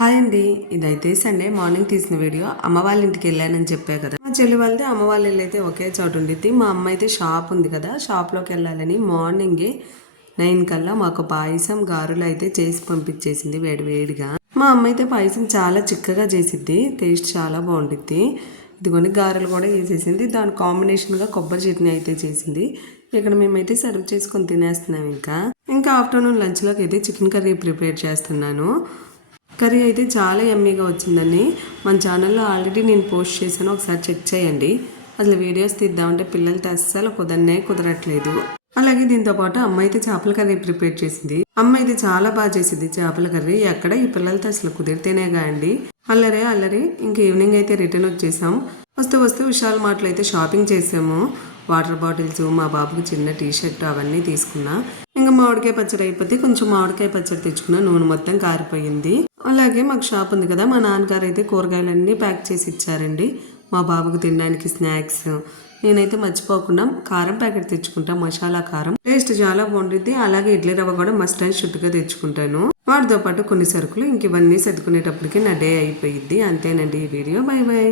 Hi అండి. ఇదైతే Sunday morning తీసిన వీడియో. అమ్మ వాళ్ళ ఇంటికి వెళ్ళానని చెప్పా కదా. మా చెల్లి వాళ్ళది అమ్మ వాళ్ళ అయితే ఒకే చోట ఉండిద్ది. మా అమ్మ అయితే షాప్ ఉంది కదా షాప్లోకి వెళ్ళాలని మార్నింగే నైన్ కల్లా మాకు పాయసం గారెలు అయితే చేసి పంపించేసింది వేడి వేడిగా. మా అమ్మ అయితే పాయసం చాలా చిక్కగా చేసిద్ది టేస్ట్ చాలా బాగుండిద్ది. ఇదిగోండి గారెలు కూడా వేసేసింది. దాని కాంబినేషన్గా కొబ్బరి చట్నీ అయితే చేసింది. ఇక్కడ మేమైతే సర్వ్ చేసుకొని తినేస్తున్నాం ఇంకా. ఇంకా ఆఫ్టర్నూన్ లంచ్లోకి అయితే చికెన్ కర్రీ ప్రిపేర్ చేస్తున్నాను. కర్రీ అయితే చాలా ఎమ్మీగా వచ్చిందని మన ఛానల్లో ఆల్రెడీ నేను పోస్ట్ చేశాను. ఒకసారి చెక్ చేయండి. అసలు వీడియోస్ తీద్దామంటే పిల్లలతో అస్సలు కుదరనే కుదరట్లేదు. అలాగే దీంతో పాటు అమ్మ అయితే చేపల కర్రీ ప్రిపేర్ చేసింది. అమ్మ అయితే చాలా బాగా చేసింది చేపల కర్రీ. ఎక్కడ? ఈ పిల్లలతో అసలు కుదిరితేనేగా అండి అల్లరే అల్లరి. ఇంక ఈవినింగ్ అయితే రిటర్న్ వచ్చేసాం. వస్తూ వస్తూ విశాల్ మాటలు అయితే షాపింగ్ చేసాము. వాటర్ బాటిల్స్ మా బాబుకి చిన్న టీ షర్ట్ అవన్నీ తీసుకున్నా. ఇంకా మామిడికాయ పచ్చడి అయిపోతే కొంచెం మామిడికాయ పచ్చడి తెచ్చుకున్నా. నూనె మొత్తం కారిపోయింది. అలాగే మాకు షాప్ ఉంది కదా మా నాన్నగారు అయితే కూరగాయలన్నీ ప్యాక్ చేసి ఇచ్చారండి. మా బాబుకి తినడానికి స్నాక్స్. నేనైతే మర్చిపోకుండా కారం ప్యాకెట్ తెచ్చుకుంటా మసాలా కారం. టేస్ట్ చాలా బాగుంటుంది అలాగే ఇడ్లీ రవ్వ కూడా మస్ట్ అండ్ షుట్గా తెచ్చుకుంటాను. వాటితో పాటు కొన్ని సరుకులు ఇంక ఇవన్నీ సర్దుకునేటప్పటికి నా డే అయిపోయింది అంతేనండి ఈ వీడియో. By by.